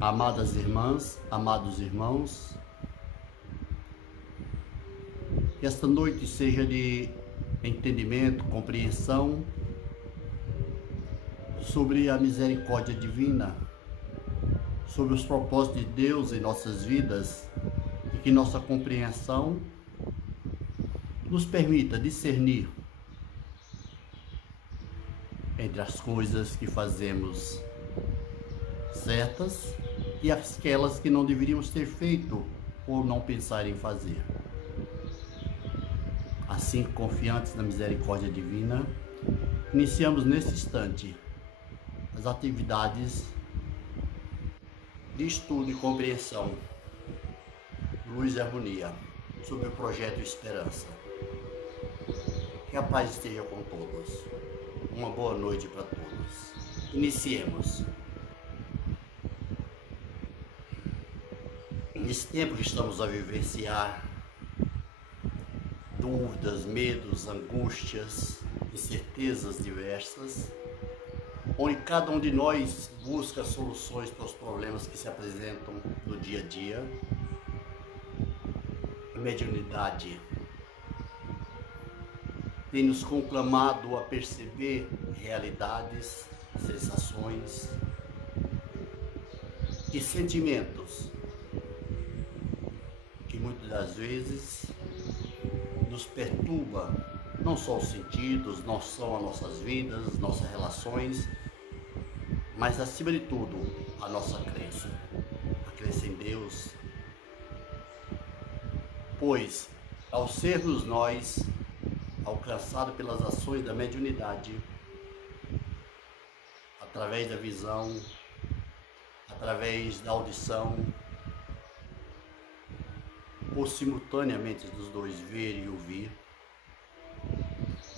Amadas irmãs, amados irmãos, que esta noite seja de entendimento, compreensão sobre a misericórdia divina, sobre os propósitos de Deus em nossas vidas e que nossa compreensão nos permita discernir entre as coisas que fazemos certas e aquelas que não deveríamos ter feito ou não pensar em fazer. Assim, confiantes na misericórdia divina, iniciamos nesse instante as atividades de estudo e compreensão Luz e Harmonia sobre o projeto Esperança. Que a paz esteja com todos. Uma boa noite para todos. Iniciemos. Nesse tempo que estamos a vivenciar dúvidas, medos, angústias, incertezas diversas, onde cada um de nós busca soluções para os problemas que se apresentam no dia a dia, a mediunidade tem nos conclamado a perceber realidades, sensações e sentimentos que muitas das vezes nos perturba, não só os sentidos, não só as nossas vidas, nossas relações, mas acima de tudo a nossa crença, a crença em Deus, pois ao sermos nós alcançados pelas ações da mediunidade, através da visão, através da audição, ou simultaneamente dos dois, ver e ouvir,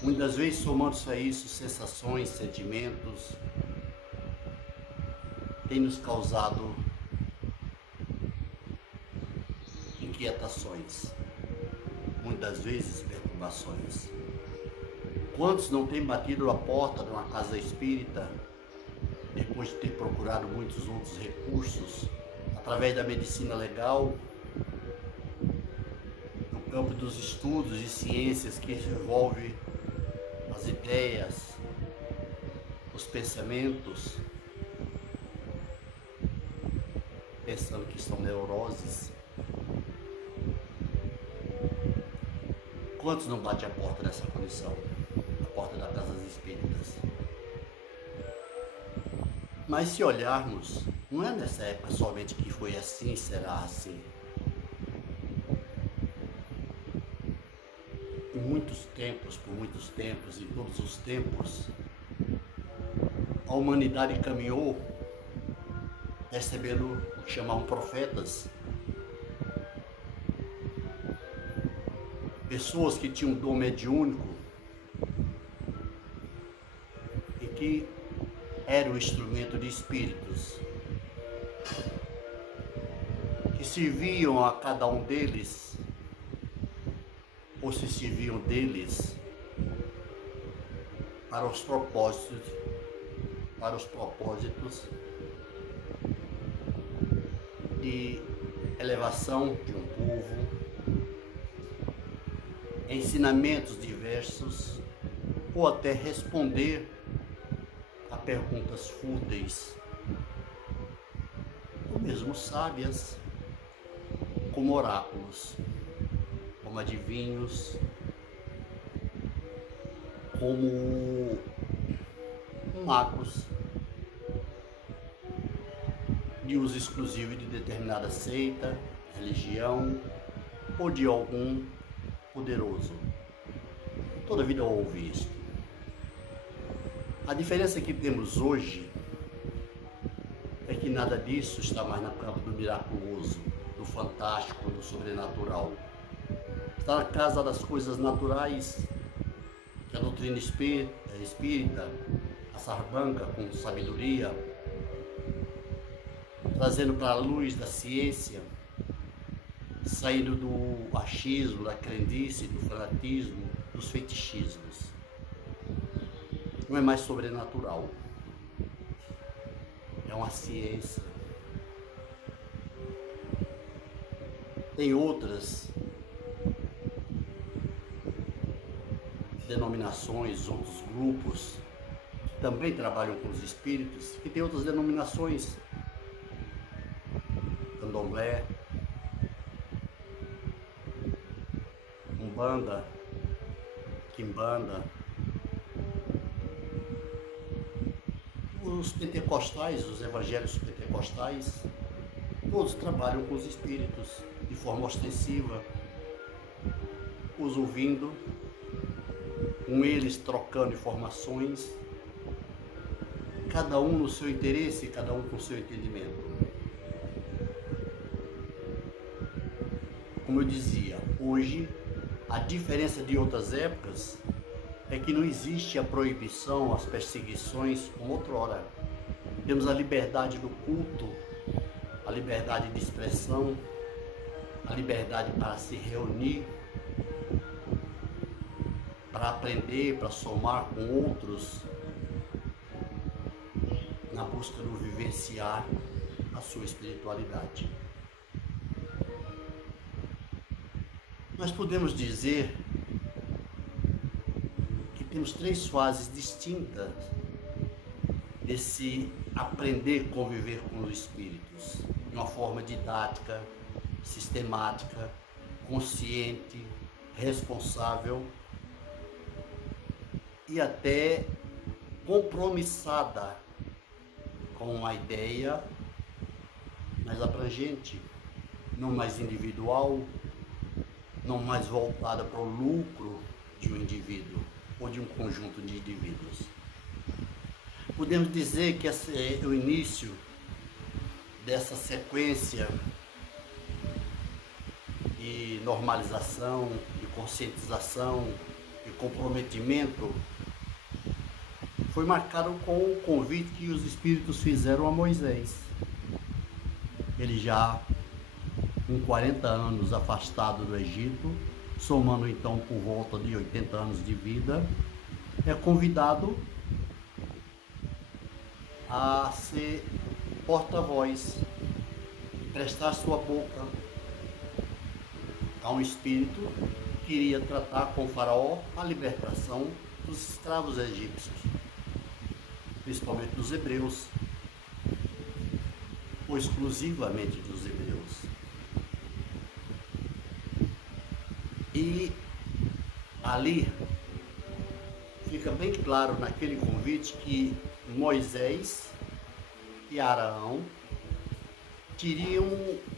muitas vezes somando-se a isso sensações, sentimentos, tem nos causado inquietações, muitas vezes perturbações. Quantos não têm batido a porta de uma casa espírita depois de ter procurado muitos outros recursos através da medicina legal, no campo dos estudos e ciências que envolve as ideias, os pensamentos, pensando que são neuroses? Quantos não batem a porta dessa condição? A porta das casas espíritas? Mas se olharmos, não é nessa época somente que foi assim, será assim. Em muitos tempos, por muitos tempos, em todos os tempos, a humanidade caminhou recebendo o que chamavam profetas, pessoas que tinham um dom mediúnico e que eram um instrumento de espíritos, que serviam a cada um deles, ou se serviam deles para os propósitos de elevação de um povo, ensinamentos diversos, ou até responder a perguntas fúteis, ou mesmo sábias, como oráculos, como adivinhos, como magos de uso exclusivo de determinada seita, religião ou de algum poderoso. Toda a vida houve isso. A diferença que temos hoje é que nada disso está mais no campo do miraculoso, do fantástico, do sobrenatural. Está na casa das coisas naturais, que a doutrina espírita, a sarbanca com sabedoria, trazendo para a luz da ciência, saindo do achismo, da crendice, do fanatismo, dos fetichismos. Não é mais sobrenatural, é uma ciência, Tem outras denominações, outros grupos que também trabalham com os espíritos, e tem outras denominações, candomblé, umbanda, quimbanda, os pentecostais, os evangélicos pentecostais, todos trabalham com os espíritos de forma ostensiva, os ouvindo, com eles trocando informações, cada um no seu interesse, cada um com o seu entendimento. Como eu dizia, hoje a diferença de outras épocas é que não existe a proibição, as perseguições como outrora. Temos a liberdade do culto, a liberdade de expressão, a liberdade para se reunir, para aprender, para somar com outros, na busca do vivenciar a sua espiritualidade. Nós podemos dizer que temos 3 fases distintas desse aprender a conviver com os espíritos, de uma forma didática, sistemática, consciente, responsável e até compromissada com uma ideia mais abrangente, não mais individual, não mais voltada para o lucro de um indivíduo ou de um conjunto de indivíduos. Podemos dizer que esse é o início dessa sequência de normalização, de conscientização, de comprometimento, foi marcado com o convite que os espíritos fizeram a Moisés. Ele já com 40 anos afastado do Egito, somando então por volta de 80 anos de vida, é convidado a ser porta-voz, prestar sua boca a um espírito que iria tratar com o faraó a libertação dos escravos egípcios, principalmente dos hebreus, ou exclusivamente dos hebreus. E ali fica bem claro naquele convite que Moisés e Arão teriam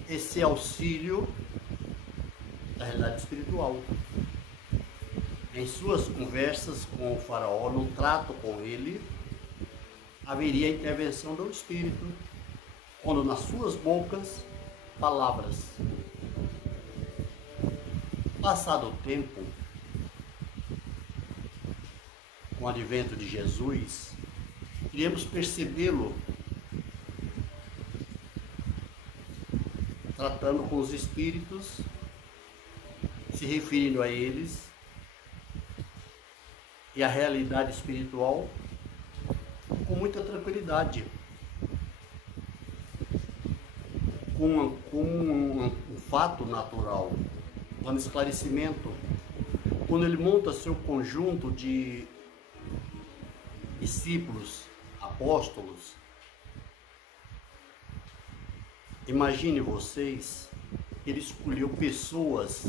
esse auxílio da realidade espiritual. Em suas conversas com o faraó, no trato com ele, haveria a intervenção do Espírito, quando nas suas bocas, palavras. Passado o tempo, com o advento de Jesus, iríamos percebê-lo tratando com os espíritos, se referindo a eles e a realidade espiritual com muita tranquilidade, com um fato natural, um esclarecimento. Quando ele monta seu conjunto de discípulos, apóstolos, imagine vocês, ele escolheu pessoas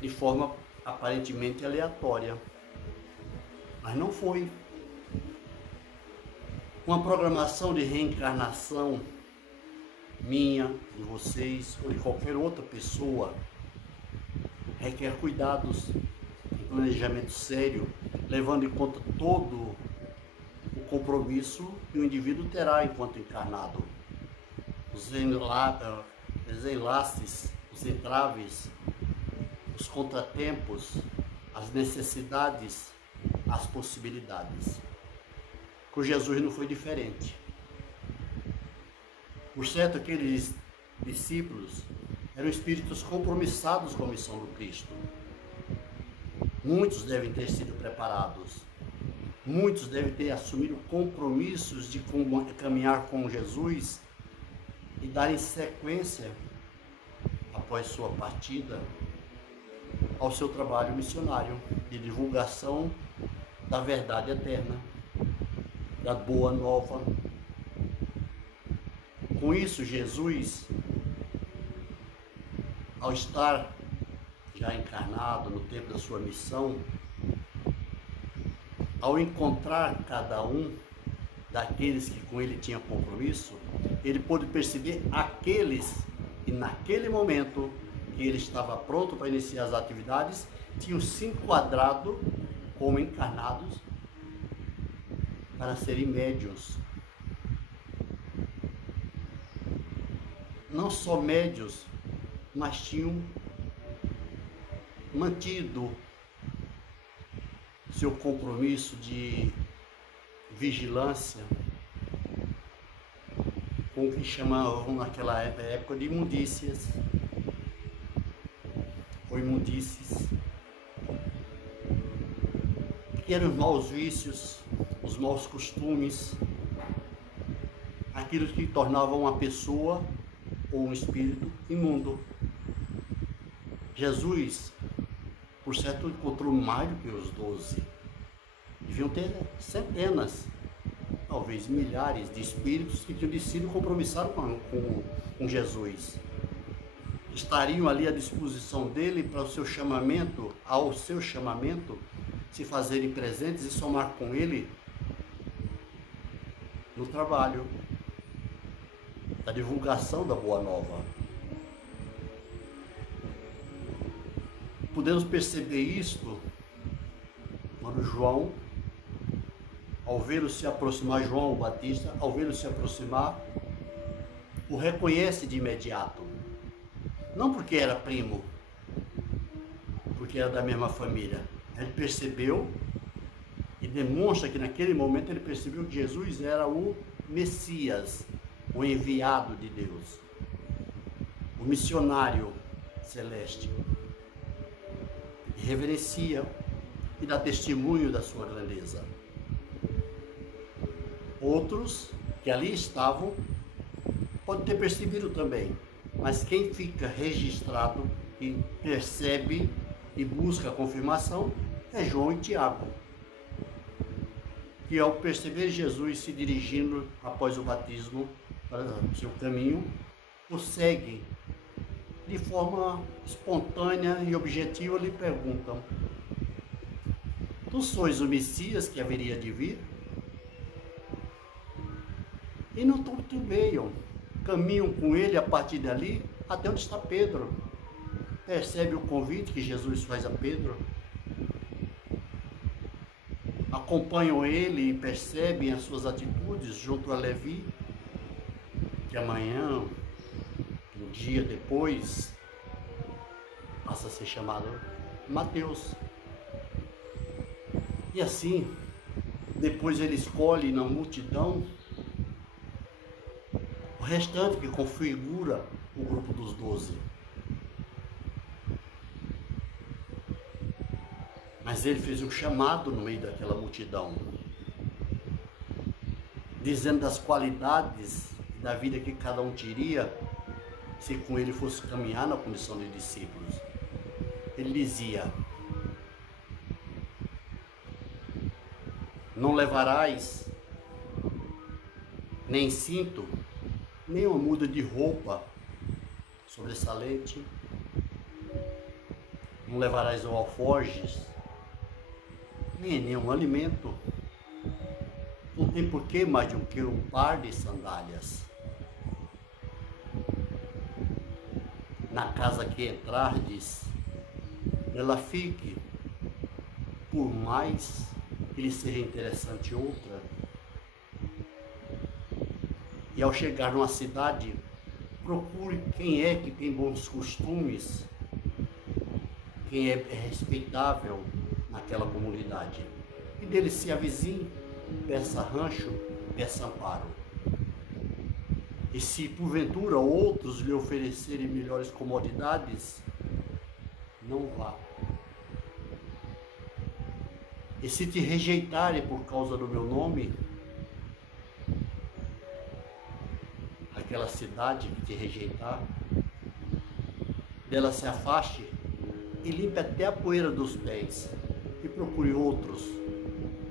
de forma aparentemente aleatória, mas não foi. Uma programação de reencarnação minha, de vocês ou de qualquer outra pessoa requer cuidados, um planejamento sério, levando em conta todo o compromisso que o indivíduo terá enquanto encarnado. Os enlaces, os entraves, os contratempos, as necessidades, as possibilidades. Com Jesus não foi diferente. Por certo, aqueles discípulos eram espíritos compromissados com a missão do Cristo. Muitos devem ter sido preparados. Muitos devem ter assumido compromissos de caminhar com Jesus e darem sequência após sua partida, ao seu trabalho missionário de divulgação da verdade eterna, da boa nova. Com isso, Jesus, ao estar já encarnado no tempo da sua missão, ao encontrar cada um daqueles que com ele tinha compromisso, ele pôde perceber aqueles que naquele momento que ele estava pronto para iniciar as atividades, tinham se enquadrado como encarnados para serem médiuns. Não só médiuns, mas tinham mantido seu compromisso de vigilância com o que chamavam naquela época de imundícias ou imundícies, que eram os maus vícios, os maus costumes, aquilo que tornava uma pessoa ou um espírito imundo. Jesus, por certo, encontrou mais do que os 12. Deviam ter centenas, talvez milhares de espíritos que tinham sido compromissados com Jesus. Estariam ali à disposição dele para o seu chamamento, ao seu chamamento, se fazerem presentes e somar com ele no trabalho da divulgação da Boa Nova. Podemos perceber isto quando João, ao vê-lo se aproximar, João o Batista, ao vê-lo se aproximar, o reconhece de imediato. Não porque era primo, porque era da mesma família. Ele percebeu e demonstra que naquele momento ele percebeu que Jesus era o Messias, o enviado de Deus, o missionário celeste. E reverencia e dá testemunho da sua grandeza. Outros que ali estavam podem ter percebido também, mas quem fica registrado e percebe e busca a confirmação é João e Tiago, que ao perceber Jesus se dirigindo após o batismo para o seu caminho, o seguem de forma espontânea e objetiva, lhe perguntam: tu sois o Messias que haveria de vir? E não titubeiam, caminham com ele a partir dali até onde está Pedro. Percebe o convite que Jesus faz a Pedro? Acompanham ele e percebem as suas atitudes junto a Levi, que amanhã, um dia depois, passa a ser chamado Mateus. E assim, depois ele escolhe na multidão o restante que configura o grupo dos 12. Mas ele fez um chamado no meio daquela multidão, dizendo das qualidades da vida que cada um teria se com ele fosse caminhar na condição de discípulos. Ele dizia: não levarás nem cinto, nem uma muda de roupa sobressalente, não levarás alforjes, nem nenhum alimento. Não tem porquê mais do que um par de sandálias. Na casa que entrardes, ela fique, por mais que lhe seja interessante outra. E ao chegar numa cidade, procure quem é que tem bons costumes, quem é respeitável naquela comunidade. E dele se avizinhe, peça rancho, peça amparo. E se porventura outros lhe oferecerem melhores comodidades, não vá. E se te rejeitarem por causa do meu nome, aquela cidade que te rejeitar, dela se afaste e limpe até a poeira dos pés e procure outros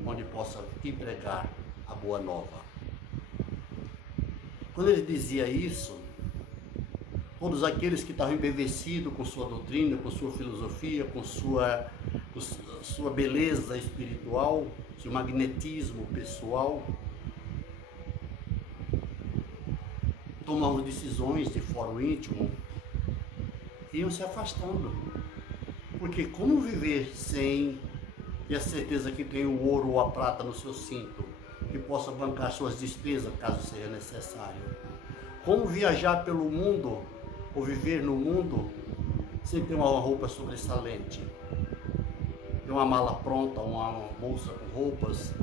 onde possa empregar a boa nova. Quando ele dizia isso, todos aqueles que estavam embevecidos com sua doutrina, com sua filosofia, com sua beleza espiritual, seu magnetismo pessoal, tomavam decisões de fórum íntimo, iam se afastando. Porque como viver sem ter a certeza que tem o ouro ou a prata no seu cinto, que possa bancar suas despesas caso seja necessário? Como viajar pelo mundo ou viver no mundo sem ter uma roupa sobressalente? Ter uma mala pronta, uma bolsa com roupas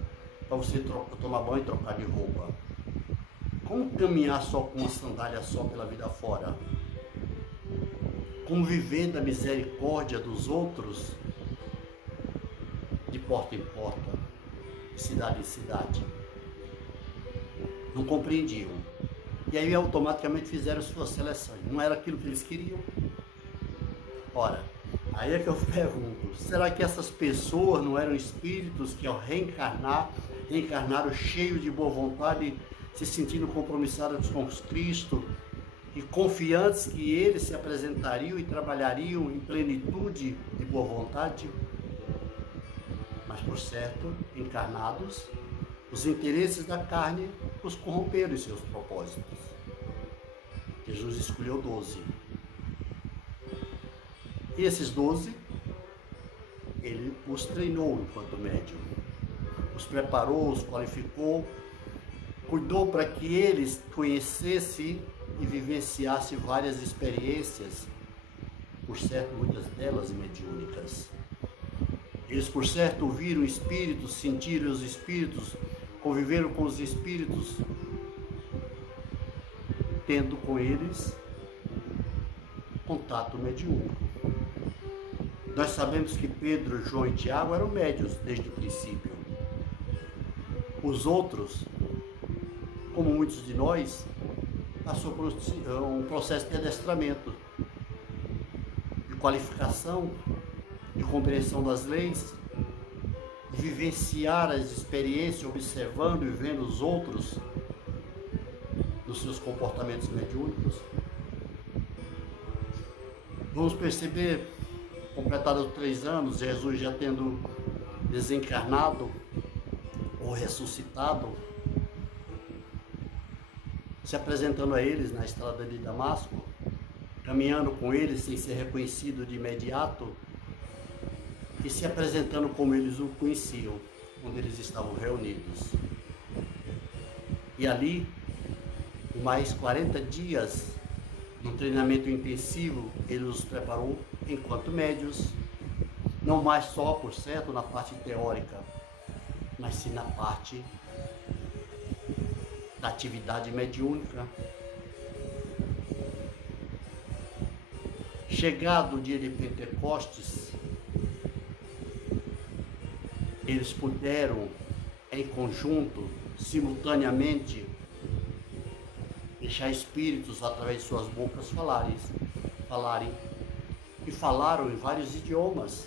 para você tomar banho e trocar de roupa? Como caminhar só com uma sandália só pela vida fora? Como viver da misericórdia dos outros de porta em porta, de cidade em cidade? Não compreendiam. E aí automaticamente fizeram suas seleções. Não era aquilo que eles queriam. Ora, aí é que eu pergunto, será que essas pessoas não eram espíritos que ao reencarnaram cheios de boa vontade, se sentindo compromissados com Cristo e confiantes que eles se apresentariam e trabalhariam em plenitude de boa vontade? Mas por certo, encarnados, os interesses da carne os corromperam em seus propósitos. Jesus escolheu 12. E esses 12, ele os treinou enquanto médium, os preparou, os qualificou, cuidou para que eles conhecessem e vivenciassem várias experiências, por certo, muitas delas mediúnicas. Eles, por certo, ouviram espíritos, sentiram os espíritos, conviveram com os espíritos, tendo com eles contato mediúnico. Nós sabemos que Pedro, João e Tiago eram médiuns desde o princípio. Os outros, como muitos de nós, passou por um processo de adestramento, de qualificação, de compreensão das leis, de vivenciar as experiências, observando e vendo os outros nos seus comportamentos mediúnicos. Vamos perceber, completados 3 anos, Jesus já tendo desencarnado ou ressuscitado, se apresentando a eles na estrada de Damasco, caminhando com eles sem ser reconhecido de imediato e se apresentando como eles o conheciam, onde eles estavam reunidos. E ali, por mais 40 dias, num treinamento intensivo, ele os preparou enquanto médios, não mais só, por certo, na parte teórica, mas sim na parte da atividade mediúnica. Chegado o dia de Pentecostes, eles puderam, em conjunto, simultaneamente, deixar espíritos através de suas bocas falarem, e falaram em vários idiomas,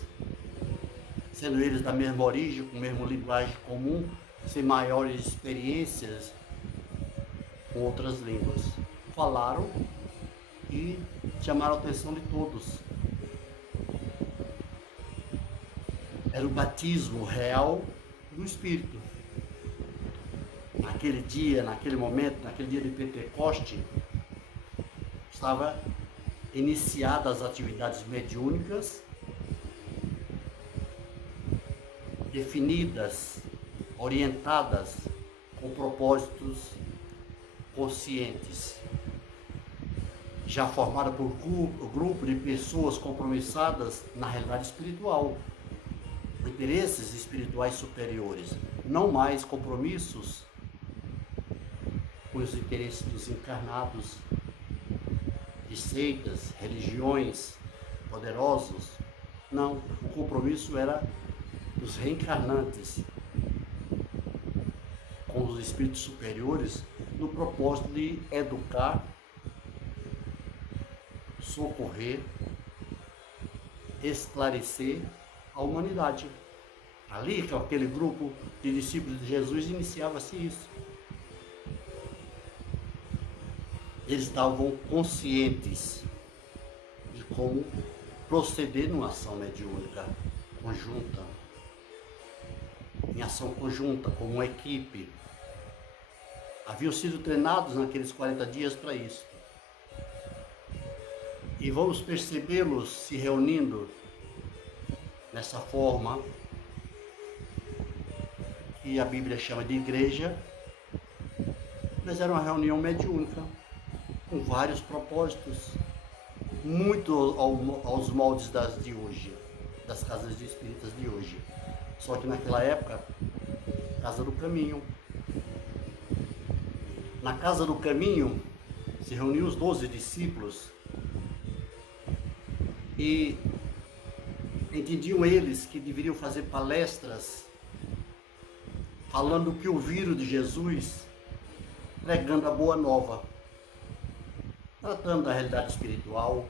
sendo eles da mesma origem, com a mesma linguagem comum, sem maiores experiências com outras línguas. Falaram e chamaram a atenção de todos. Era o batismo real do Espírito. Naquele dia, naquele momento, naquele dia de Pentecoste, estava iniciadas as atividades mediúnicas, definidas, orientadas com propósitos conscientes, já formada por grupo de pessoas compromissadas na realidade espiritual, interesses espirituais superiores, não mais compromissos com os interesses dos encarnados, de seitas, religiões, poderosos. Não, o compromisso era dos reencarnantes com os espíritos superiores, no propósito de educar socorrer, esclarecer a humanidade. Ali, com aquele grupo de discípulos de Jesus, iniciava-se isso. Eles estavam conscientes de como proceder numa ação mediúnica conjunta, em ação conjunta, como uma equipe. Haviam sido treinados naqueles 40 dias para isso. E vamos percebê-los se reunindo nessa forma que a Bíblia chama de igreja, mas era uma reunião mediúnica, com vários propósitos, muito aos moldes das de hoje, das casas de espíritas de hoje. Só que naquela época, Casa do Caminho. Na Casa do Caminho se reuniam os 12 discípulos e entendiam eles que deveriam fazer palestras falando o que ouviram de Jesus, pregando a boa nova, tratando da realidade espiritual,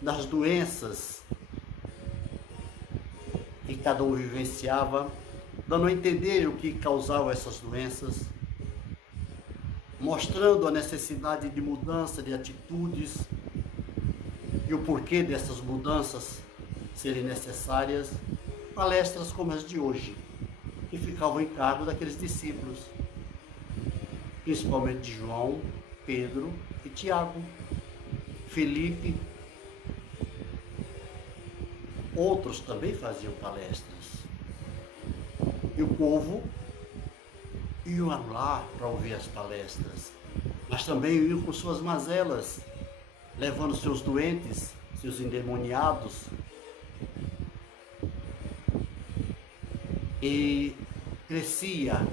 das doenças que cada um vivenciava, dando a entender o que causava essas doenças, mostrando a necessidade de mudança de atitudes e o porquê dessas mudanças serem necessárias. Palestras como as de hoje, que ficavam em cargo daqueles discípulos, principalmente de João, Pedro e Tiago, Felipe. Outros também faziam palestras. E o povo ia lá para ouvir as palestras, mas também iam com suas mazelas, levando seus doentes, seus endemoniados. E crescia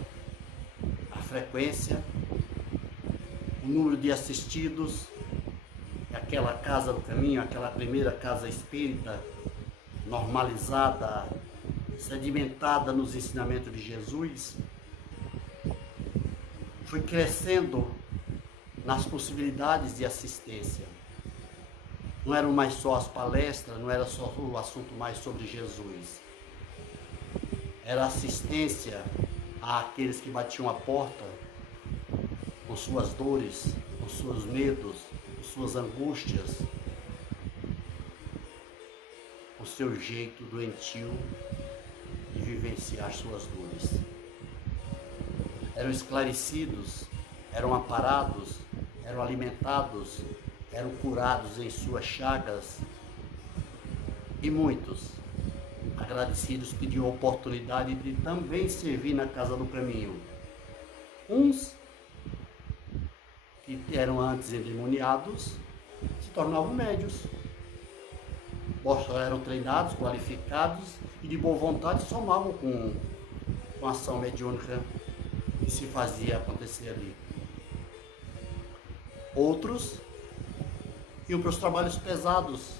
a frequência, o número de assistidos. Aquela Casa do Caminho, aquela primeira casa espírita, normalizada, sedimentada nos ensinamentos de Jesus, foi crescendo nas possibilidades de assistência. Não eram mais só as palestras, não era só o assunto mais sobre Jesus. Era assistência àqueles que batiam a porta com suas dores, com seus medos, com suas angústias, com seu jeito doentio de vivenciar suas dores. Eram esclarecidos, eram amparados, eram alimentados, eram curados em suas chagas. E muitos, agradecidos, pediam a oportunidade de também servir na Casa do Caminho. Uns que eram antes endemoniados se tornavam médios. Eram treinados, qualificados e de boa vontade somavam com a ação mediúnica que se fazia acontecer ali. Outros iam para os trabalhos pesados,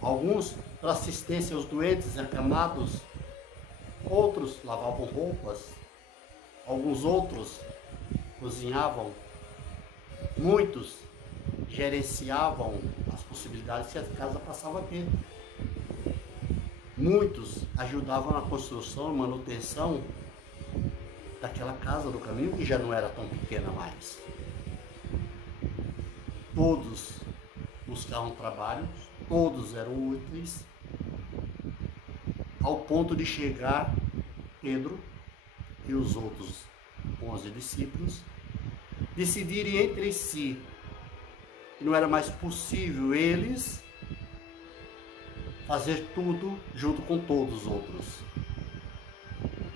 alguns para assistência aos doentes acamados, outros lavavam roupas, alguns outros cozinhavam, muitos gerenciavam as possibilidades que a casa passava a ter. Muitos ajudavam na construção e manutenção daquela Casa do Caminho, que já não era tão pequena mais. Todos buscavam trabalho, todos eram úteis, ao ponto de chegar Pedro e os outros 11 discípulos decidirem entre si que não era mais possível eles fazer tudo junto com todos os outros.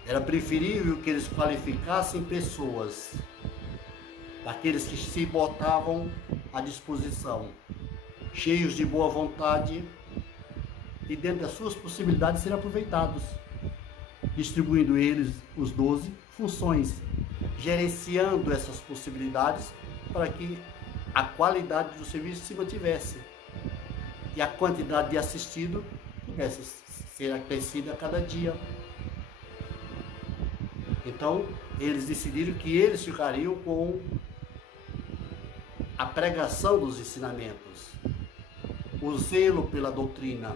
Era preferível que eles qualificassem pessoas, daqueles que se botavam à disposição, cheios de boa vontade e dentro das suas possibilidades serem aproveitados, distribuindo eles, os 12, funções, gerenciando essas possibilidades para que a qualidade do serviço se mantivesse e a quantidade de assistido pudesse ser acrescida a cada dia. Então, eles decidiram que eles ficariam com a pregação dos ensinamentos, o zelo pela doutrina,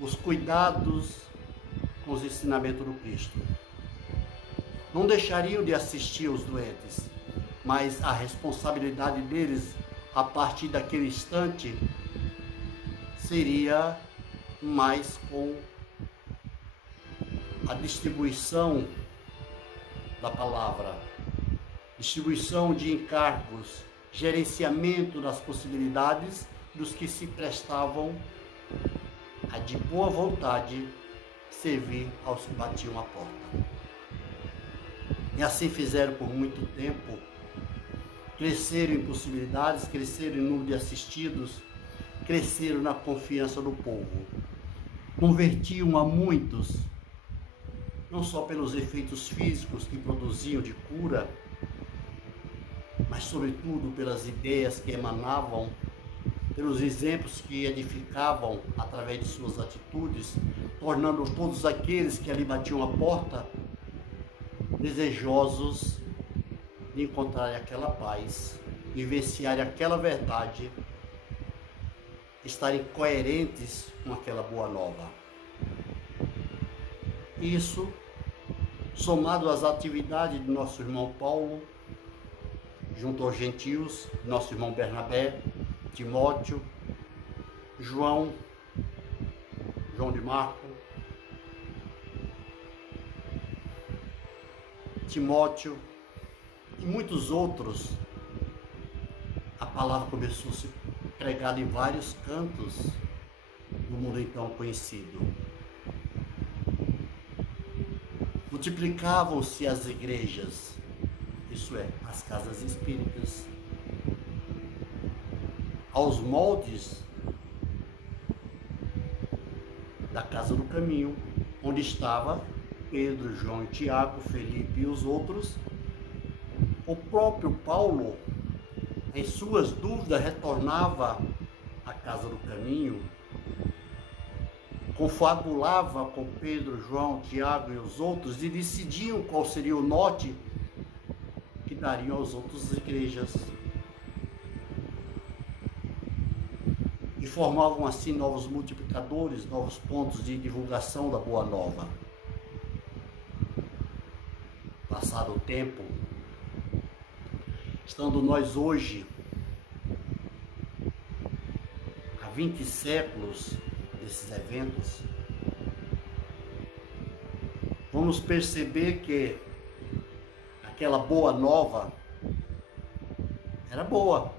os cuidados com os ensinamentos do Cristo. Não deixariam de assistir os doentes, mas a responsabilidade deles, a partir daquele instante, seria mais com a distribuição da palavra, distribuição de encargos, gerenciamento das possibilidades dos que se prestavam a de boa vontade servir aos que batiam a porta. E assim fizeram por muito tempo, cresceram em possibilidades, cresceram em número de assistidos, cresceram na confiança do povo. Convertiam a muitos, não só pelos efeitos físicos que produziam de cura, mas sobretudo pelas ideias que emanavam, pelos exemplos que edificavam através de suas atitudes, tornando todos aqueles que ali batiam a porta desejosos de encontrarem aquela paz, vivenciarem aquela verdade, estarem coerentes com aquela boa nova. Isso, somado às atividades de nosso irmão Paulo, junto aos gentios, nosso irmão Bernabé, Timóteo, João de Marco, Timóteo e muitos outros, a palavra começou a ser pregada em vários cantos do mundo então conhecido. Multiplicavam-se as igrejas, isso é, as casas espíritas, aos moldes da Casa do Caminho, onde estava Pedro, João e Tiago, Felipe e os outros. O próprio Paulo, em suas dúvidas, retornava à Casa do Caminho, confabulava com Pedro, João, Tiago e os outros e decidiam qual seria o norte que dariam às outras igrejas. E formavam assim novos multiplicadores, novos pontos de divulgação da Boa Nova. Passado o tempo, estando nós hoje, há 20 séculos desses eventos, vamos perceber que aquela Boa Nova era boa,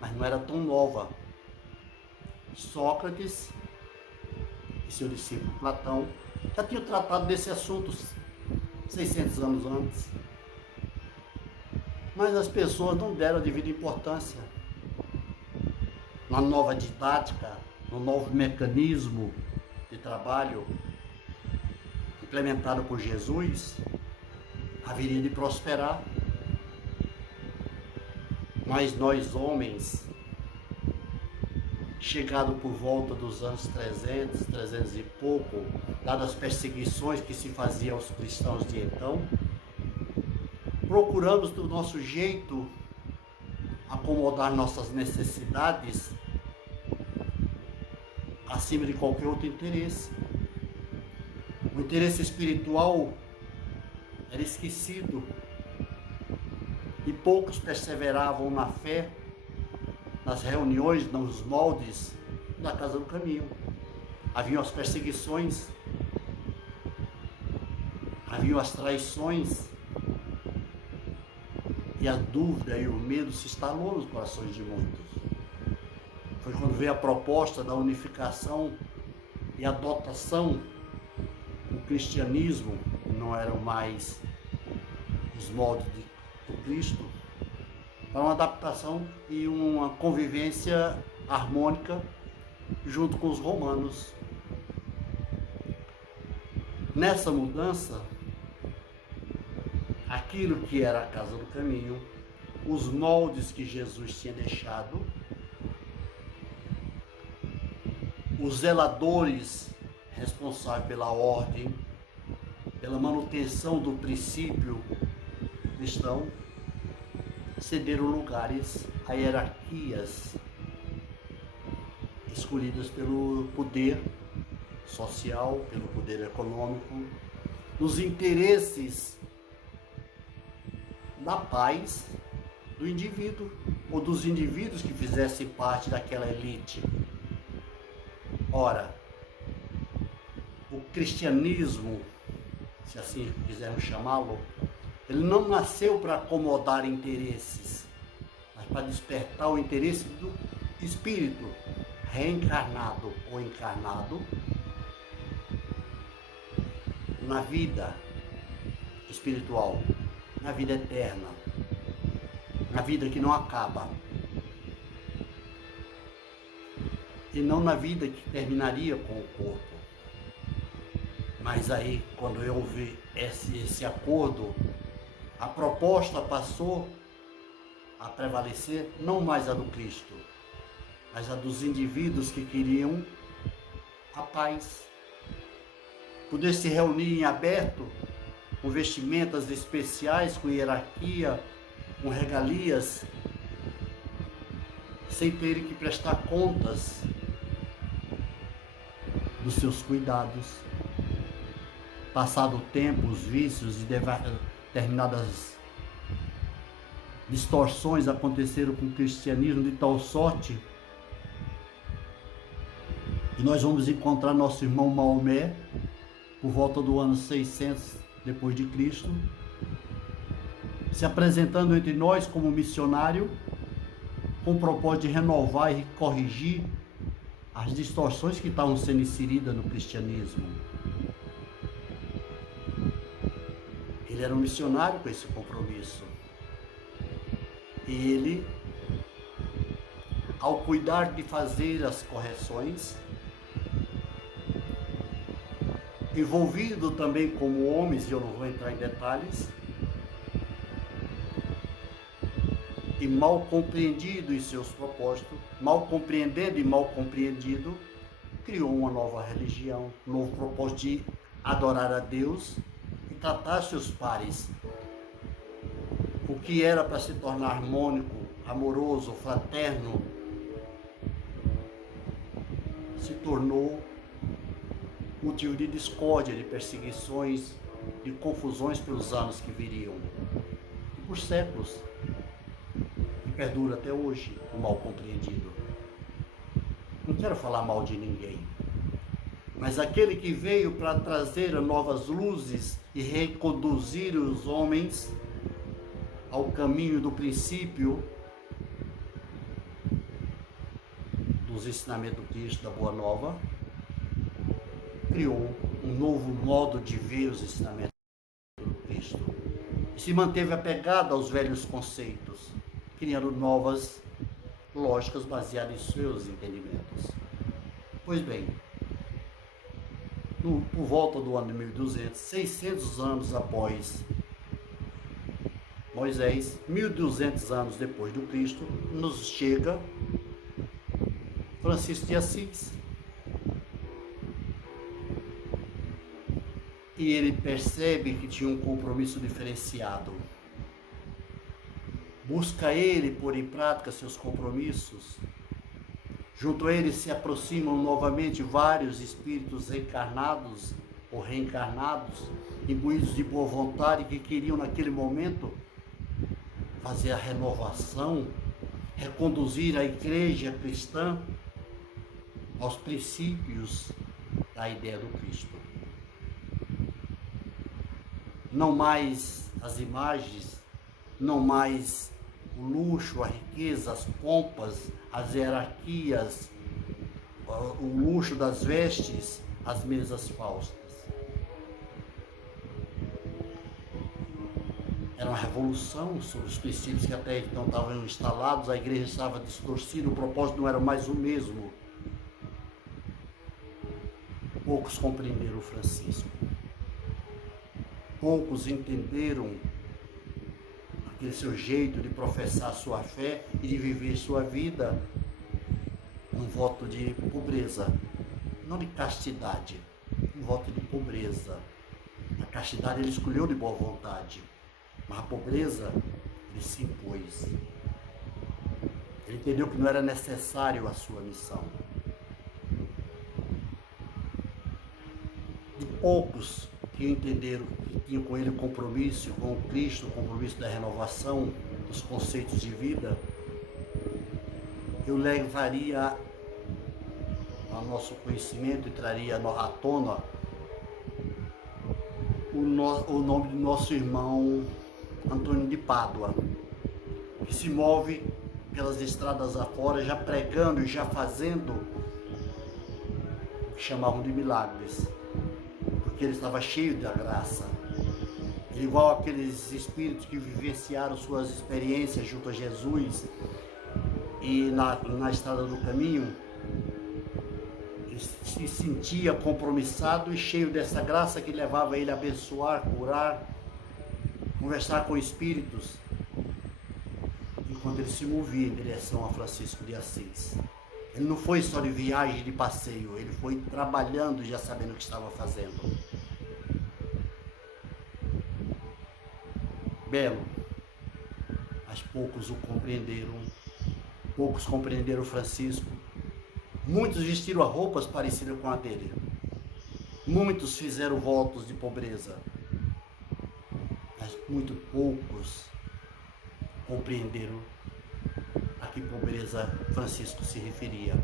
mas não era tão nova. Sócrates e seu discípulo Platão já tinham tratado desse assunto 600 anos antes. Mas as pessoas não deram a devida importância. Na nova didática, no novo mecanismo de trabalho implementado por Jesus, haveria de prosperar. Mas nós homens, chegado por volta dos anos 300 e pouco, dadas as perseguições que se faziam aos cristãos de então, procuramos do nosso jeito acomodar nossas necessidades acima de qualquer outro interesse. O interesse espiritual era esquecido e poucos perseveravam na fé, nas reuniões, nos moldes da Casa do Caminho. Haviam as perseguições, haviam as traições, e a dúvida e o medo se instalou nos corações de muitos. Foi quando veio a proposta da unificação e adotação do cristianismo, não eram mais os moldes do Cristo, para uma adaptação e uma convivência harmônica junto com os romanos. Nessa mudança, aquilo que era a Casa do Caminho, os moldes que Jesus tinha deixado, os zeladores responsáveis pela ordem, pela manutenção do princípio cristão, cederam lugares a hierarquias escolhidas pelo poder social, pelo poder econômico, nos interesses da paz do indivíduo ou dos indivíduos que fizessem parte daquela elite. Ora, o cristianismo, se assim quisermos chamá-lo, ele não nasceu para acomodar interesses, mas para despertar o interesse do espírito reencarnado ou encarnado na vida espiritual, na vida eterna, na vida que não acaba, e não na vida que terminaria com o corpo. Mas aí, quando houve esse acordo, a proposta passou a prevalecer não mais a do Cristo, mas a dos indivíduos que queriam a paz. Poder se reunir em aberto, com vestimentas especiais, com hierarquia, com regalias, sem terem que prestar contas dos seus cuidados. Passado o tempo, os vícios e determinadas distorções aconteceram com o cristianismo de tal sorte que nós vamos encontrar nosso irmão Maomé por volta do ano 600 depois de Cristo, se apresentando entre nós como missionário, com o propósito de renovar e corrigir as distorções que estavam sendo inseridas no cristianismo. Ele era um missionário com esse compromisso. E ele, ao cuidar de fazer as correções, envolvido também como homens, e eu não vou entrar em detalhes, e mal compreendido em seus propósitos, mal compreendendo e mal compreendido, criou uma nova religião, um novo propósito de adorar a Deus e tratar seus pares. O que era para se tornar harmônico, amoroso, fraterno, se tornou motivo de discórdia, de perseguições, de confusões pelos anos que viriam. E por séculos. E perdura até hoje o mal compreendido. Não quero falar mal de ninguém. Mas aquele que veio para trazer novas luzes e reconduzir os homens ao caminho do princípio dos ensinamentos do Cristo, da Boa Nova, criou um novo modo de ver os ensinamentos do Cristo e se manteve apegado aos velhos conceitos, criando novas lógicas baseadas em seus entendimentos. Pois bem, por volta do ano de 1200, 600 anos após Moisés, 1200 anos depois do Cristo, nos chega Francisco de Assis. E ele percebe que tinha um compromisso diferenciado. Busca ele pôr em prática seus compromissos. Junto a ele se aproximam novamente vários espíritos encarnados ou reencarnados, imbuídos de boa vontade, que queriam naquele momento fazer a renovação, reconduzir a igreja cristã aos princípios da ideia do Cristo. Não mais as imagens, não mais o luxo, a riqueza, as pompas, as hierarquias, o luxo das vestes, as mesas falsas. Era uma revolução sobre os princípios que até então estavam instalados, a igreja estava distorcida, o propósito não era mais o mesmo. Poucos compreenderam o Francisco. Poucos entenderam aquele seu jeito de professar sua fé e de viver sua vida um voto de pobreza, não de castidade, um voto de pobreza. A castidade ele escolheu de boa vontade, mas a pobreza Ele se impôs. Ele entendeu que não era necessário a sua missão. De poucos que entenderam que tinham com ele compromisso com Cristo, o compromisso da renovação dos conceitos de vida, eu levaria ao nosso conhecimento e traria à tona o nome do nosso irmão Antônio de Pádua, que se move pelas estradas afora, já pregando e já fazendo o que chamavam de milagres, porque ele estava cheio da graça. Ele, igual aqueles espíritos que vivenciaram suas experiências junto a Jesus e na estrada do caminho, ele se sentia compromissado e cheio dessa graça que levava ele a abençoar, curar, conversar com espíritos, enquanto ele se movia em direção a Francisco de Assis. Ele não foi só de viagem, de passeio, ele foi trabalhando já sabendo o que estava fazendo. Belo, mas poucos o compreenderam, poucos compreenderam Francisco. Muitos vestiram roupas parecidas com a dele. Muitos fizeram votos de pobreza. Mas muito poucos compreenderam a que pobreza Francisco se referia.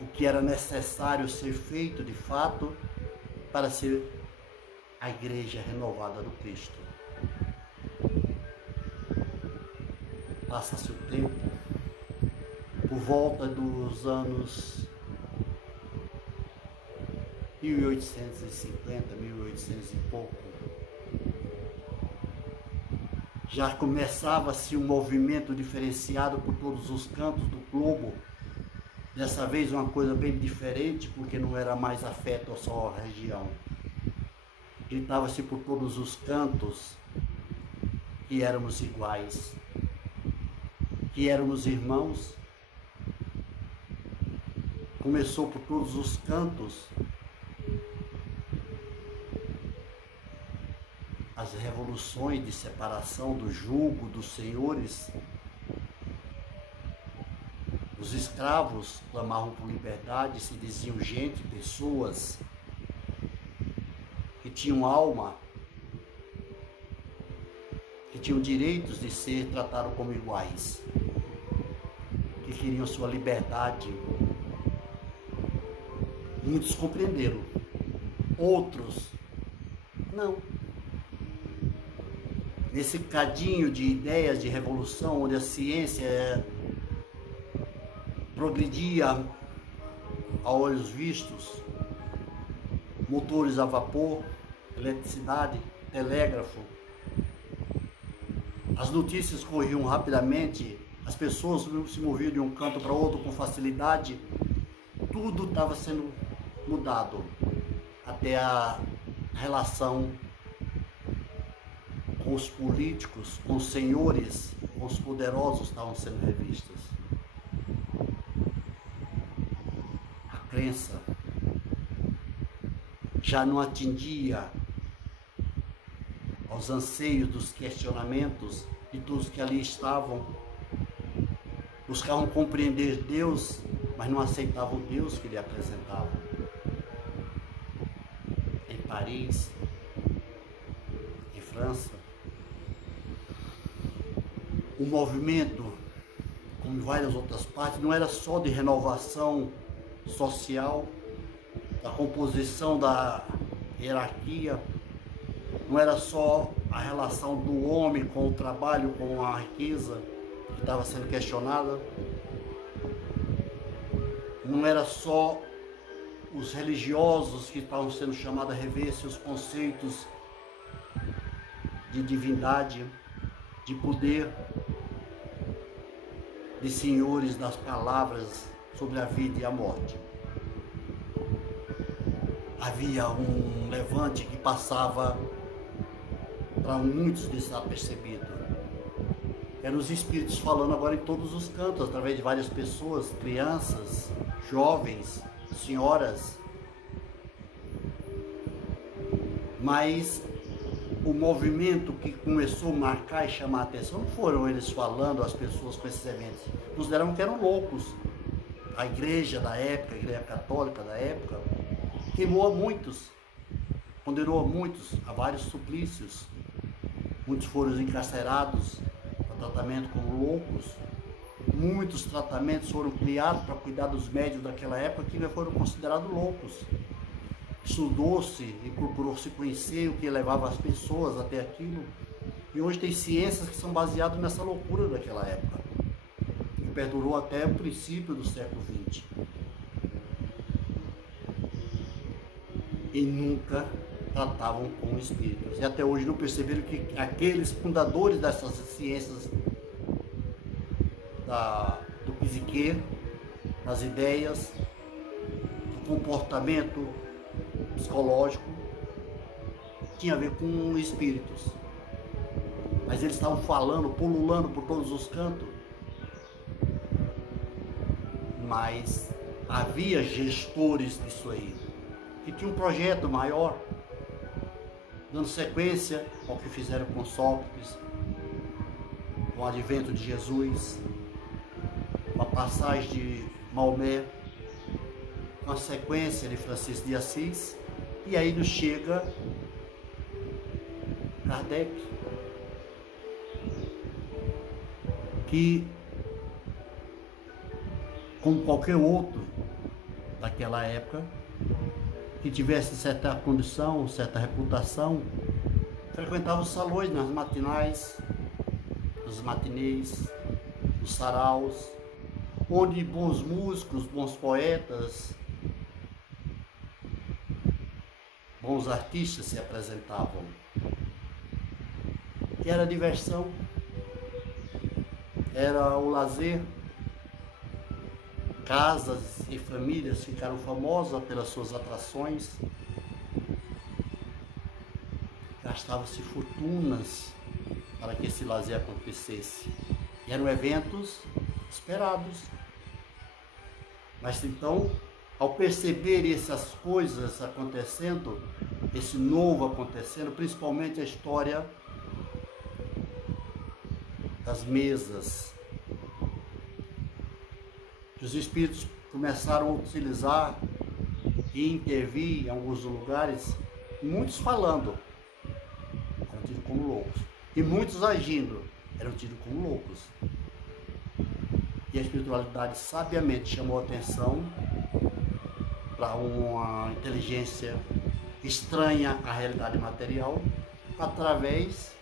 O que era necessário ser feito de fato para ser a igreja renovada do Cristo. Passa-se o tempo, por volta dos anos 1850, 1800 e pouco, já começava-se um movimento diferenciado por todos os cantos do globo. Dessa vez uma coisa bem diferente, porque não era mais afeto só a região. Gritava-se por todos os cantos que éramos iguais, que éramos irmãos. Começou por todos os cantos as revoluções de separação do jugo dos senhores. Os escravos clamavam por liberdade, se diziam gente, pessoas que tinham alma, que tinham direitos de ser tratados como iguais, que queriam sua liberdade. Muitos compreenderam, outros não. Nesse cadinho de ideias de revolução, onde a ciência progredia a olhos vistos, motores a vapor, eletricidade, telégrafo, as notícias corriam rapidamente, as pessoas se moviam de um canto para outro com facilidade, tudo estava sendo mudado, até a relação com os políticos, com os senhores, com os poderosos estavam sendo revistas. A crença já não atingia aos anseios dos questionamentos de todos que ali estavam. Buscavam compreender Deus, mas não aceitavam o Deus que lhe apresentavam. Em Paris, em França, o movimento, como em várias outras partes, não era só de renovação social, da composição da hierarquia, não era só a relação do homem com o trabalho, com a riqueza que estava sendo questionada, não era só os religiosos que estavam sendo chamados a rever seus conceitos de divindade, de poder, de senhores das palavras sobre a vida e a morte. Havia um levante que passava para muitos desapercebido. Eram os espíritos falando agora em todos os cantos, através de várias pessoas, crianças, jovens, senhoras. Mas o movimento que começou a marcar e chamar a atenção não foram eles falando às pessoas com esses eventos. Consideravam que eram loucos. A igreja da época, a igreja católica da época, queimou a muitos, condenou a muitos a vários suplícios. Muitos foram encarcerados para tratamento como loucos. Muitos tratamentos foram criados para cuidar dos médios daquela época que foram considerados loucos. Estudou-se e procurou-se conhecer o que levava as pessoas até aquilo. E hoje tem ciências que são baseadas nessa loucura daquela época, que perdurou até o princípio do século XX. E nunca tratavam com espíritos. E até hoje não perceberam que aqueles fundadores dessas ciências do psique, das ideias, do comportamento psicológico, tinha a ver com espíritos. Mas eles estavam falando, pululando por todos os cantos. Mas havia gestores disso aí, que tinham um projeto maior, dando sequência ao que fizeram com Sócrates, com o advento de Jesus, com a passagem de Maomé, com a sequência de Francisco de Assis, e aí nos chega Kardec, que, como qualquer outro daquela época, que tivesse certa condição, certa reputação, frequentava os salões nas matinais, nos matinês, nos saraus, onde bons músicos, bons poetas, bons artistas se apresentavam. Que era a diversão, era o lazer. Casas e famílias ficaram famosas pelas suas atrações. Gastavam-se fortunas para que esse lazer acontecesse. E eram eventos esperados. Mas então, ao perceber essas coisas acontecendo, esse novo acontecendo, principalmente a história das mesas, que os espíritos começaram a utilizar e intervir em alguns lugares, muitos falando, eram tidos como loucos, e muitos agindo, eram tidos como loucos. E a espiritualidade sabiamente chamou a atenção para uma inteligência estranha à realidade material, através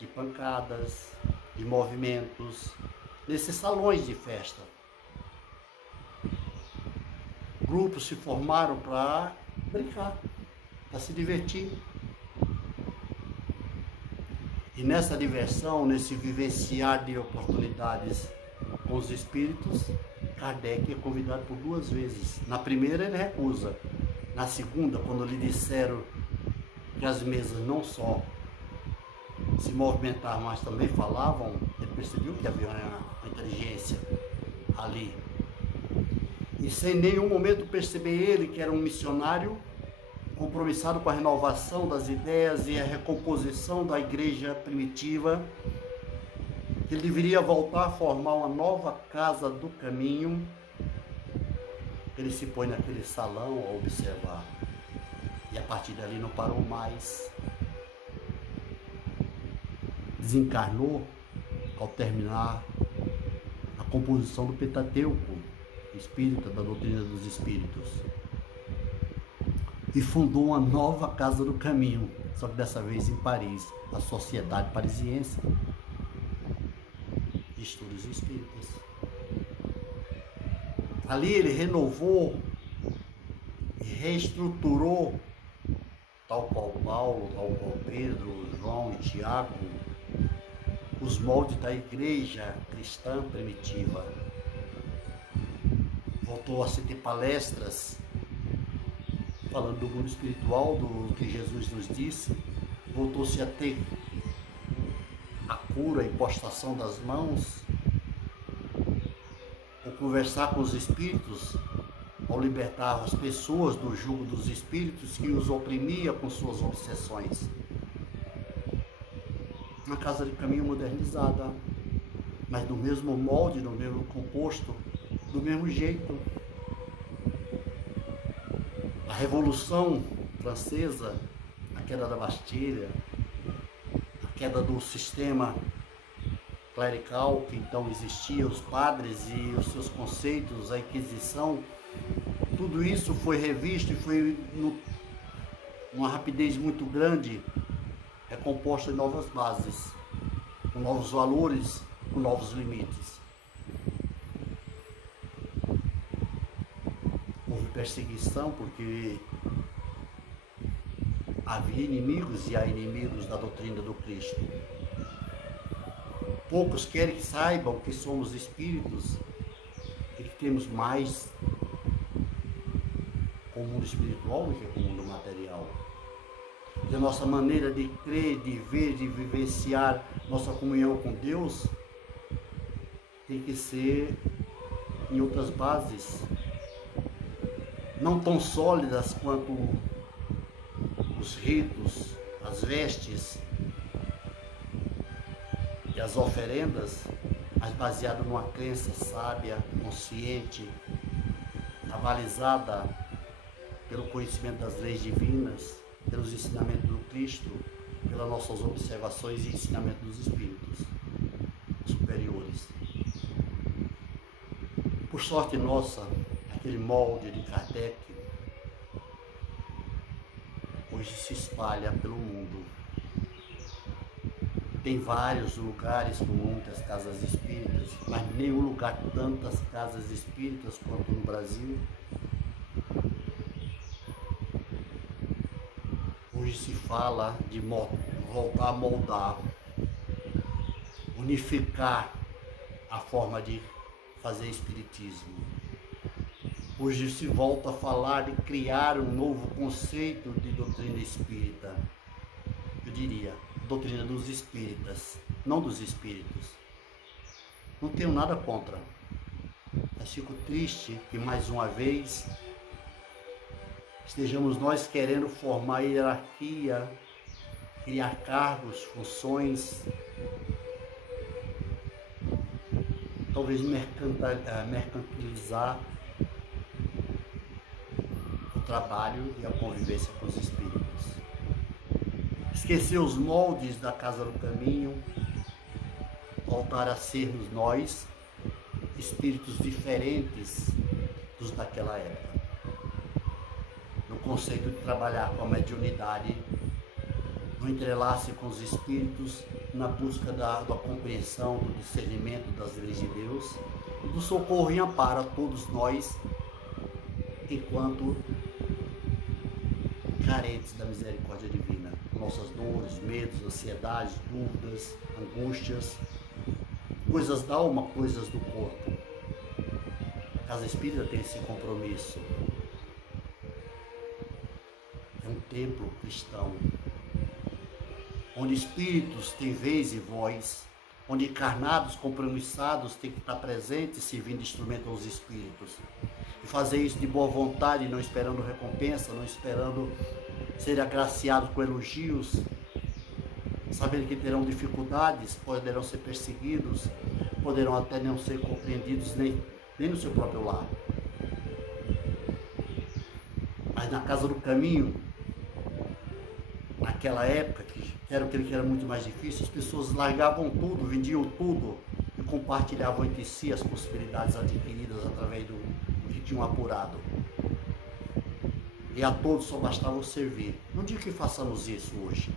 de pancadas, de movimentos, nesses salões de festa. Grupos se formaram para brincar, para se divertir. E nessa diversão, nesse vivenciar de oportunidades com os espíritos, Kardec é convidado por 2 vezes. Na primeira ele recusa. Na segunda, quando lhe disseram que as mesas não só se movimentavam, mas também falavam, ele percebeu que havia uma inteligência ali. E sem nenhum momento perceber ele que era um missionário compromissado com a renovação das ideias e a recomposição da igreja primitiva, que ele deveria voltar a formar uma nova casa do caminho. Ele se põe naquele salão a observar. E a partir dali não parou mais. Desencarnou ao terminar a composição do Pentateuco espírita, da doutrina dos espíritos, e fundou uma nova casa do caminho, só que dessa vez em Paris, a Sociedade Parisiense de Estudos Espíritas. Ali ele renovou e reestruturou, tal qual Paulo, tal qual Pedro, João e Tiago, os moldes da igreja cristã primitiva. Voltou a se ter palestras falando do mundo espiritual, do que Jesus nos disse. Voltou-se a ter a cura, a impostação das mãos, ou conversar com os espíritos, ao libertar as pessoas do jugo dos espíritos que os oprimia com suas obsessões. uma casa de caminho modernizada, mas do mesmo molde, do mesmo composto, do mesmo jeito. A Revolução Francesa, a queda da Bastilha, a queda do sistema clerical que então existia, os padres e os seus conceitos, a Inquisição, tudo isso foi revisto e foi numa rapidez muito grande, recomposto em novas bases, com novos valores, com novos limites. Houve perseguição porque havia inimigos e há inimigos da doutrina do Cristo. Poucos querem que saibam que somos espíritos e que temos mais com o mundo espiritual do que com o mundo material. E a nossa maneira de crer, de ver, de vivenciar nossa comunhão com Deus tem que ser em outras bases, não tão sólidas quanto os ritos, as vestes e as oferendas, mas baseado numa crença sábia, consciente, avalizada pelo conhecimento das leis divinas, pelos ensinamentos do Cristo, pelas nossas observações e ensinamentos dos espíritos superiores. Por sorte nossa, aquele molde de Kardec hoje se espalha pelo mundo. Tem vários lugares com muitas casas espíritas, mas nenhum lugar tantas casas espíritas quanto no Brasil. Hoje se fala de voltar a moldar, unificar a forma de fazer espiritismo. Hoje se volta a falar de criar um novo conceito de doutrina espírita. Eu diria, doutrina dos espíritas, não dos espíritos. Não tenho nada contra. Mas fico triste que mais uma vez estejamos nós querendo formar hierarquia, criar cargos, funções, talvez mercantilizar o trabalho e a convivência com os espíritos. Esquecer os moldes da Casa do Caminho, voltar a sermos nós, espíritos diferentes dos daquela época. No conceito de trabalhar com a mediunidade, no entrelace com os espíritos, na busca da compreensão, do discernimento das leis de Deus, e do socorro e amparo a todos nós, enquanto carentes da misericórdia divina. Nossas dores, medos, ansiedades, dúvidas, angústias, coisas da alma, coisas do corpo. A Casa Espírita tem esse compromisso. É um templo cristão, onde espíritos têm vez e voz, onde encarnados, compromissados têm que estar presentes, servindo de instrumento aos espíritos. E fazer isso de boa vontade, não esperando recompensa, não esperando ser agraciados com elogios, sabendo que terão dificuldades, poderão ser perseguidos, poderão até não ser compreendidos nem no seu próprio lar. Mas na Casa do Caminho, naquela época, que era muito mais difícil, as pessoas largavam tudo, vendiam tudo e compartilhavam entre si as possibilidades adquiridas através do que tinham apurado. E a todos só bastava servir. Não digo que façamos isso hoje,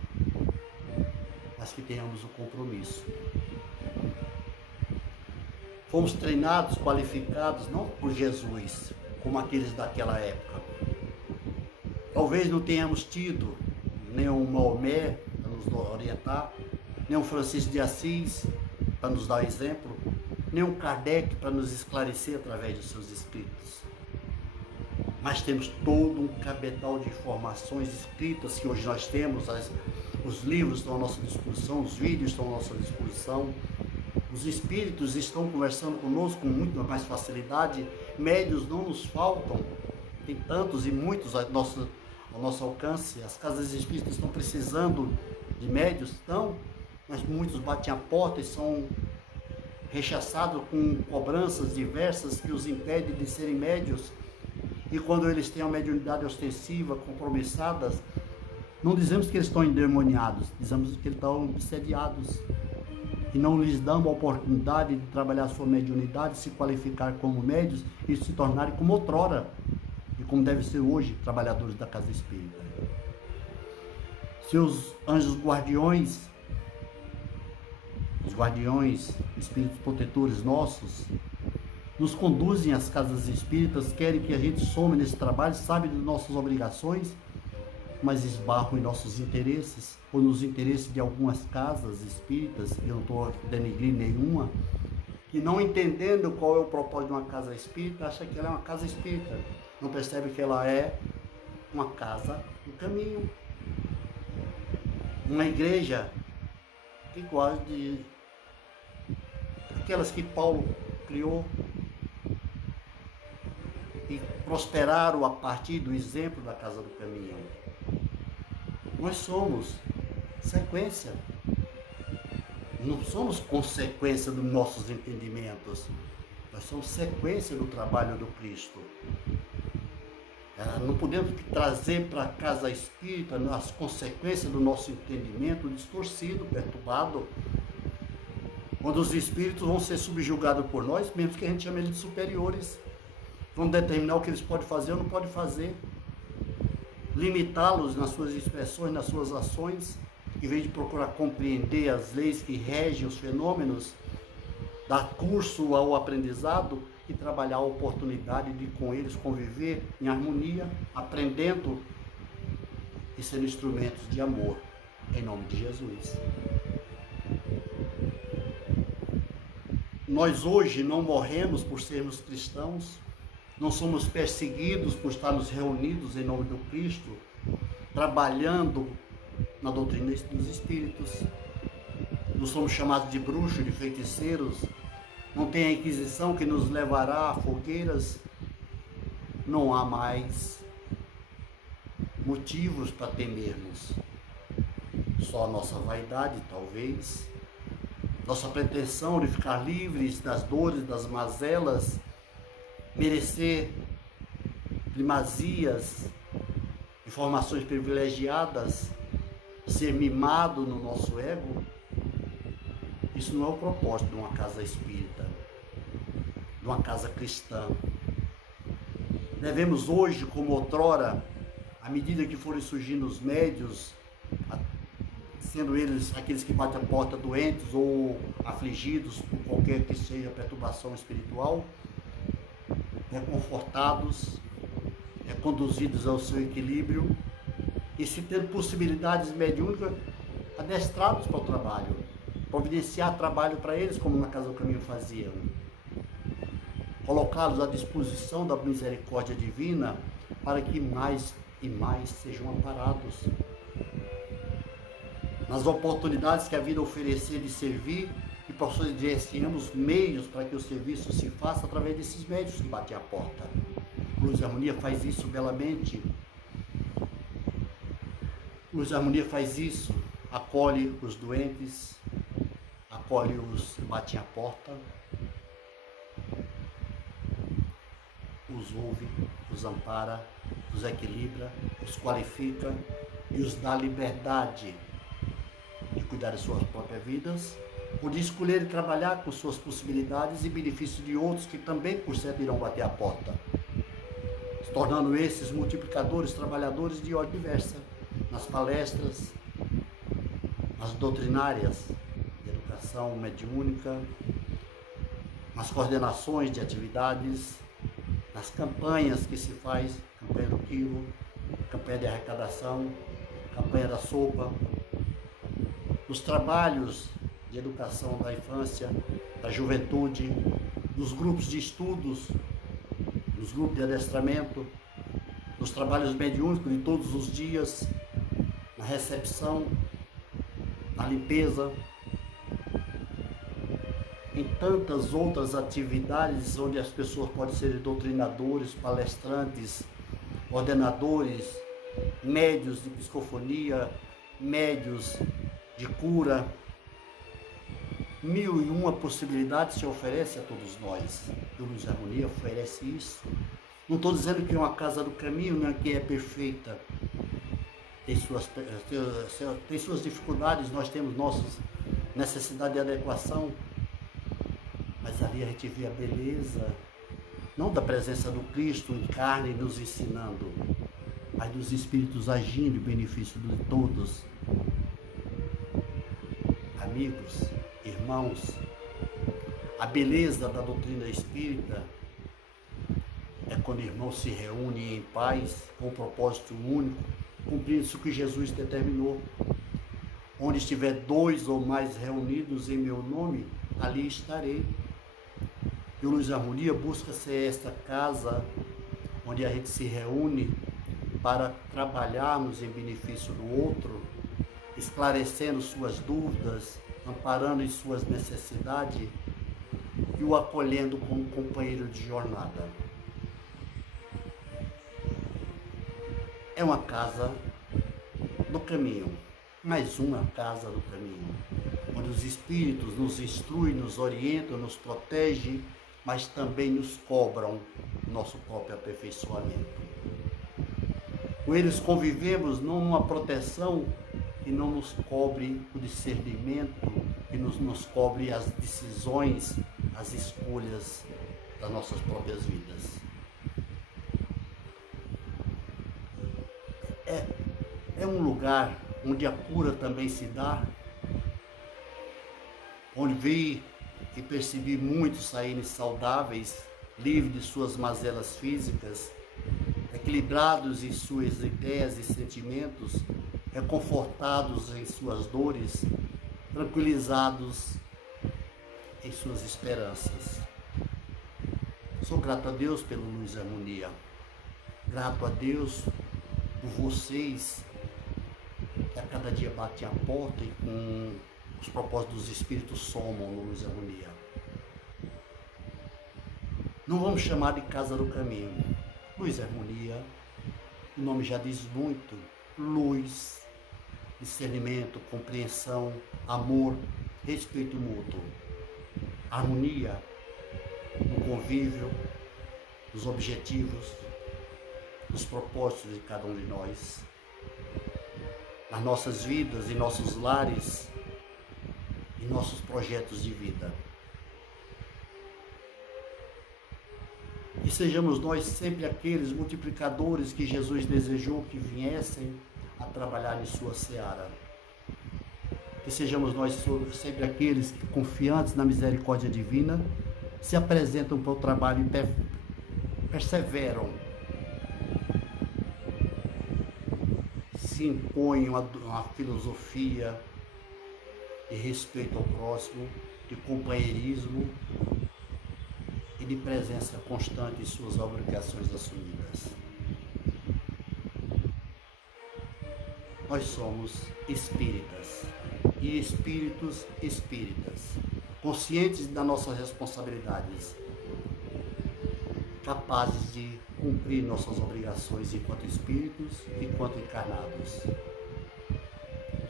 mas que tenhamos o compromisso. Fomos treinados, qualificados, não por Jesus, como aqueles daquela época. Talvez não tenhamos tido nem um Maomé para nos orientar, nem um Francisco de Assis para nos dar exemplo, nem um Kardec para nos esclarecer através de seus escritos. Mas temos todo um cabeçal de informações escritas que hoje nós temos, os livros estão à nossa disposição, os vídeos estão à nossa disposição, os espíritos estão conversando conosco com muito mais facilidade, médios não nos faltam, tem tantos e muitos ao nosso alcance. As casas espíritas estão precisando de médios, estão, mas muitos batem a porta e são rechaçados com cobranças diversas que os impedem de serem médios. E quando eles têm a mediunidade ostensiva, compromissadas, não dizemos que eles estão endemoniados, dizemos que eles estão obsediados. E não lhes damos a oportunidade de trabalhar a sua mediunidade, se qualificar como médios e se tornarem como outrora, e como deve ser hoje, trabalhadores da casa espírita. Seus anjos guardiões, os guardiões, espíritos protetores nossos, nos conduzem às casas espíritas, querem que a gente some nesse trabalho, sabe de nossas obrigações, mas esbarram em nossos interesses, ou nos interesses de algumas casas espíritas, e eu não estou denegrindo nenhuma, que não entendendo qual é o propósito de uma casa espírita, acha que ela é uma casa espírita, não percebe que ela é uma casa do caminho, uma igreja igual de aquelas que Paulo criou e prosperaram a partir do exemplo da casa do caminho. Nós somos sequência, não somos consequência dos nossos entendimentos, nós somos sequência do trabalho do Cristo. Não podemos trazer para a casa espírita as consequências do nosso entendimento distorcido, perturbado, quando os espíritos vão ser subjugados por nós, mesmo que a gente chame eles de superiores, vão determinar o que eles podem fazer ou não podem fazer, limitá-los nas suas expressões, nas suas ações, em vez de procurar compreender as leis que regem os fenômenos, dar curso ao aprendizado e trabalhar a oportunidade de com eles conviver em harmonia, aprendendo e sendo instrumentos de amor, em nome de Jesus. Nós hoje não morremos por sermos cristãos, não somos perseguidos por estarmos reunidos em nome do Cristo, trabalhando na doutrina dos Espíritos. Não somos chamados de bruxos, de feiticeiros, não tem a Inquisição que nos levará a fogueiras, não há mais motivos para temermos. Só a nossa vaidade, talvez, nossa pretensão de ficar livres das dores, das mazelas, merecer primazias, informações privilegiadas, ser mimado no nosso ego. Isso não é o propósito de uma casa espírita, de uma casa cristã. Devemos hoje, como outrora, à medida que forem surgindo os médios, sendo eles aqueles que batem a porta doentes ou afligidos por qualquer que seja a perturbação espiritual, reconfortados, conduzidos ao seu equilíbrio e, se tendo possibilidades mediúnicas, adestrados para o trabalho, providenciar trabalho para eles, como na Casa do Caminho faziam, colocá-los à disposição da misericórdia divina para que mais e mais sejam amparados nas oportunidades que a vida oferecer de servir, e providenciamos meios para que o serviço se faça através desses médios que batem a porta. Luz e Harmonia faz isso belamente. Luz e Harmonia faz isso, acolhe os doentes, acolhe os que batem a porta, os ouve, os ampara, os equilibra, os qualifica e os dá liberdade de cuidar de suas próprias vidas, ou de escolher e trabalhar com suas possibilidades e benefício de outros que também, por certo, irão bater a porta, se tornando esses multiplicadores, trabalhadores de ordem diversa, nas palestras, nas doutrinárias de educação mediúnica, nas coordenações de atividades, nas campanhas que se faz, campanha do quilo, campanha de arrecadação, campanha da sopa, nos trabalhos de educação da infância, da juventude, nos grupos de estudos, nos grupos de adestramento, nos trabalhos mediúnicos de todos os dias, na recepção, na limpeza, em tantas outras atividades onde as pessoas podem ser doutrinadores, palestrantes, ordenadores, médios de psicofonia, médios de cura, 1001 possibilidades se oferece a todos nós. E o Luz e Harmonia oferece isso. Não estou dizendo que é uma casa do caminho, né, que é perfeita. Tem suas dificuldades, nós temos nossas necessidades de adequação. Mas ali a gente vê a beleza, não da presença do Cristo em carne nos ensinando, mas dos Espíritos agindo em benefício de todos. Amigos, irmãos, a beleza da doutrina espírita é quando irmãos se reúnem em paz, com um propósito único, cumprindo isso que Jesus determinou. Onde estiver 2 ou mais reunidos em meu nome, ali estarei. E o Luz e Harmonia busca ser esta casa onde a gente se reúne para trabalharmos em benefício do outro, esclarecendo suas dúvidas, amparando em suas necessidades e o acolhendo como companheiro de jornada. É uma casa do caminho, mais uma casa do caminho, onde os Espíritos nos instruem, nos orientam, nos protegem, mas também nos cobram nosso próprio aperfeiçoamento. Com eles convivemos não numa proteção e não nos cobre o discernimento e nos cobre as decisões, as escolhas das nossas próprias vidas. É um lugar onde a cura também se dá, onde vi e percebi muitos saírem saudáveis, livres de suas mazelas físicas, equilibrados em suas ideias e sentimentos, reconfortados em suas dores, tranquilizados em suas esperanças. Sou grato a Deus pelo Luz e Harmonia, grato a Deus por vocês que a cada dia batem a porta e com os propósitos dos Espíritos somam no Luz e Harmonia. Não vamos chamar de casa do caminho. Luz e Harmonia, o nome já diz muito. Luz, discernimento, compreensão, amor, respeito mútuo. Harmonia no convívio, nos objetivos, nos propósitos de cada um de nós, nas nossas vidas, em nossos lares, em nossos projetos de vida. E sejamos nós sempre aqueles multiplicadores que Jesus desejou que viessem a trabalhar em sua seara. Que sejamos nós sempre aqueles que, confiantes na misericórdia divina, se apresentam para o trabalho e perseveram, se impõem uma filosofia de respeito ao próximo, de companheirismo e de presença constante em suas obrigações assumidas. Nós somos espíritas e espíritos espíritas, conscientes das nossas responsabilidades, capazes de cumprir nossas obrigações enquanto espíritos e enquanto encarnados.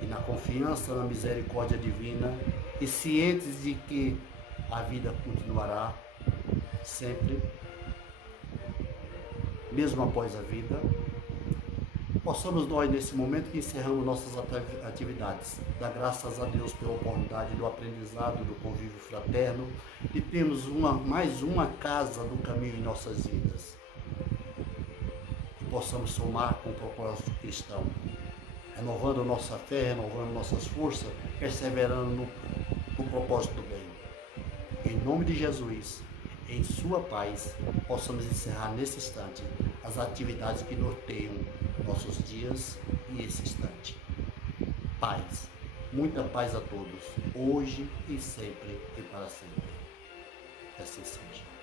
E na confiança na misericórdia divina e cientes de que a vida continuará sempre, mesmo após a vida, possamos nós, nesse momento que encerramos nossas atividades, dar graças a Deus pela oportunidade do aprendizado, do convívio fraterno, e termos mais uma casa do caminho em nossas vidas. Que possamos somar com o propósito cristão, renovando nossa fé, renovando nossas forças, perseverando no propósito do bem. Em nome de Jesus, em sua paz, possamos encerrar nesse instante as atividades que norteiam nossos dias e esse instante. Paz, muita paz a todos, hoje e sempre e para sempre. Que assim seja.